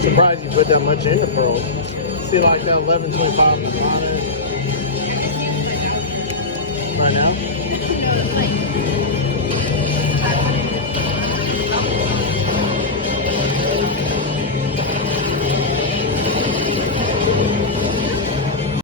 Surprised you put that much in the pearl. See like that 11.25 on it right now.